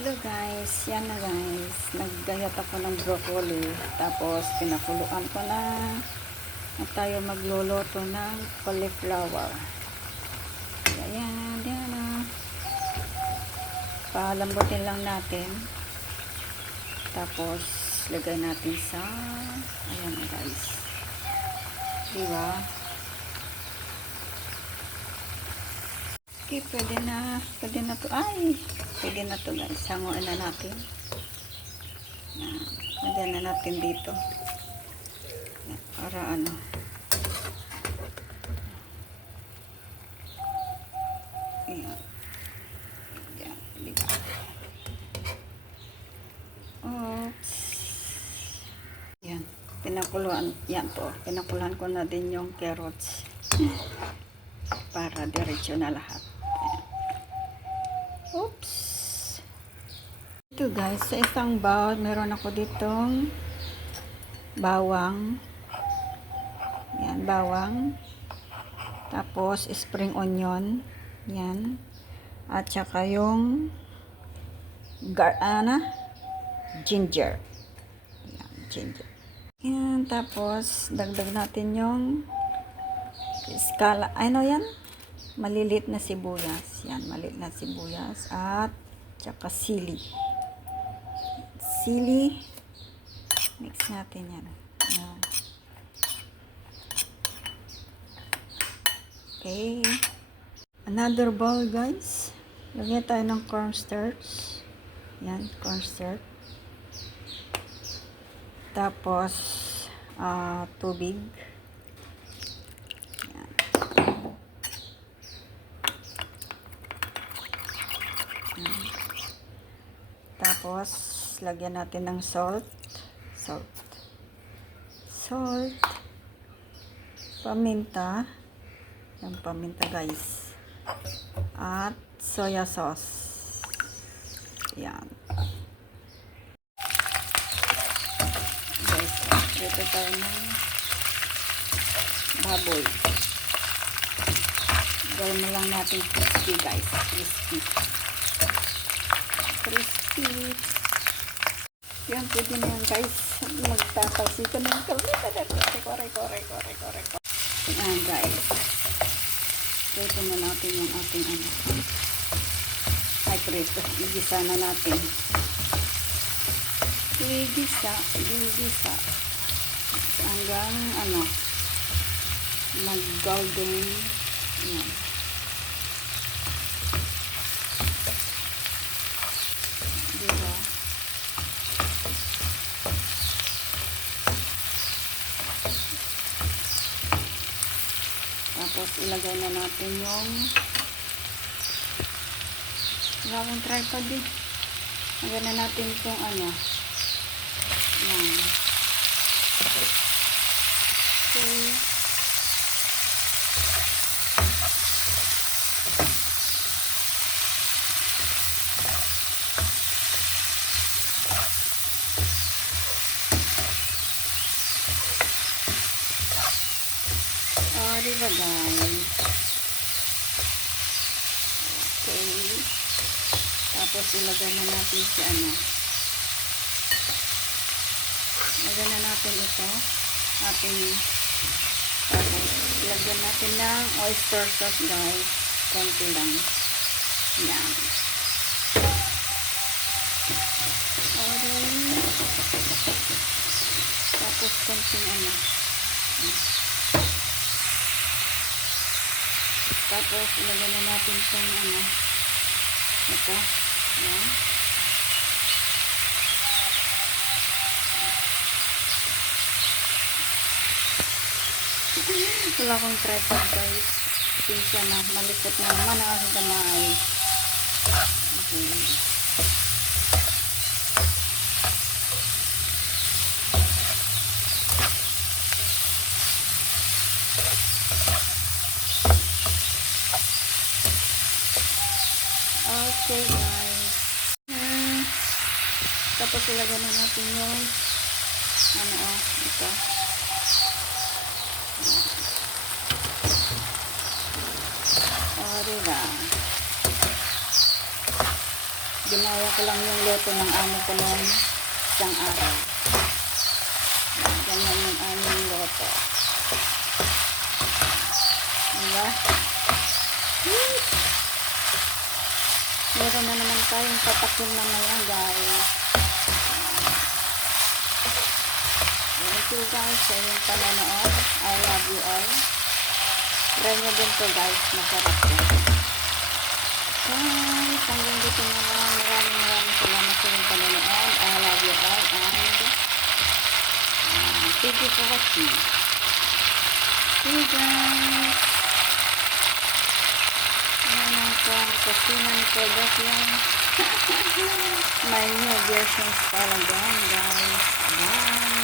Hello guys, yan na guys. Naggayat ako ng broccoli. Tapos pinakuluan ko na. At tayo magluluto ng cauliflower. Ayan, yan na. Palambutin lang natin. Tapos lagay natin sa ayan na guys. Diba? Okay, pwede na to. Ay, pwede na to guys. Hanguin na natin. Lagyan na natin dito. Para ano. Ayan. Ayan. Diba? Oops. Ayan. Pinakuluan. Yan po. Pinakuluan ko na din yung carrots. Para diretso na lahat. Oops. Ito guys, sa isang bowl, meron ako ditong bawang. Yan, bawang. Tapos, spring onion. Yan. At saka yung ginger. Yan, ginger. Yan, tapos, dagdag natin yung ano yan? Malilit na sibuyas. Yan, malilit na sibuyas. At saka sili. Sili. Mix natin yan. Yan. Okay. Another bowl guys. Lagyan tayo ng cornstarch. Yan, cornstarch. Tapos, tubig. Tapos, lagyan natin ng salt. Paminta. Yung paminta guys. At soya sauce. Yan. Guys, dito tayo ng baboy. Gawin mo lang natin crispy guys. Crispy. Yan, pwede na yan guys. Magtatalsi ka ng kore. Yan guys. Prito na natin yung ating ano. Ay, prito. Igisa na natin. Igisa. Hanggang ano. Mag-golden. Yan. Diba? Tapos ilagay na natin yung gawang tripod eh. Lagyan na natin itong ano. Yan. Okay. Diba guys? Okay. Tapos ilagay na natin si ano. Ilagay na natin ito. Tapos ilagyan natin ng oyster sauce guys. Konti lang. Yan. Okay. Tapos konting ano. Tapos, ilagyan na natin itong ano, ito, yan. Wala akong tripod guys. Pinsya na, malikot na naman ang aking kamay. Okay. Okay guys. Tapos ilagyan na natin yung ano ito. Diba? Ginawa ko lang yung luto ng amo ko noon isang araw. Ganyan yung aming luto. Diba? Meron na naman tayong patakin na ngayon, guys. Thank you guys sa inyong panonood. I love you all. Try nyo din to guys. Masarap din. Guys, hanggang dito na lang. Maraming salamat sa inyong panonood. I love you all. And thank you for watching. See you guys. Ayan ang pang kusina ni Kodak yan. May new versions talaga guys. Bye.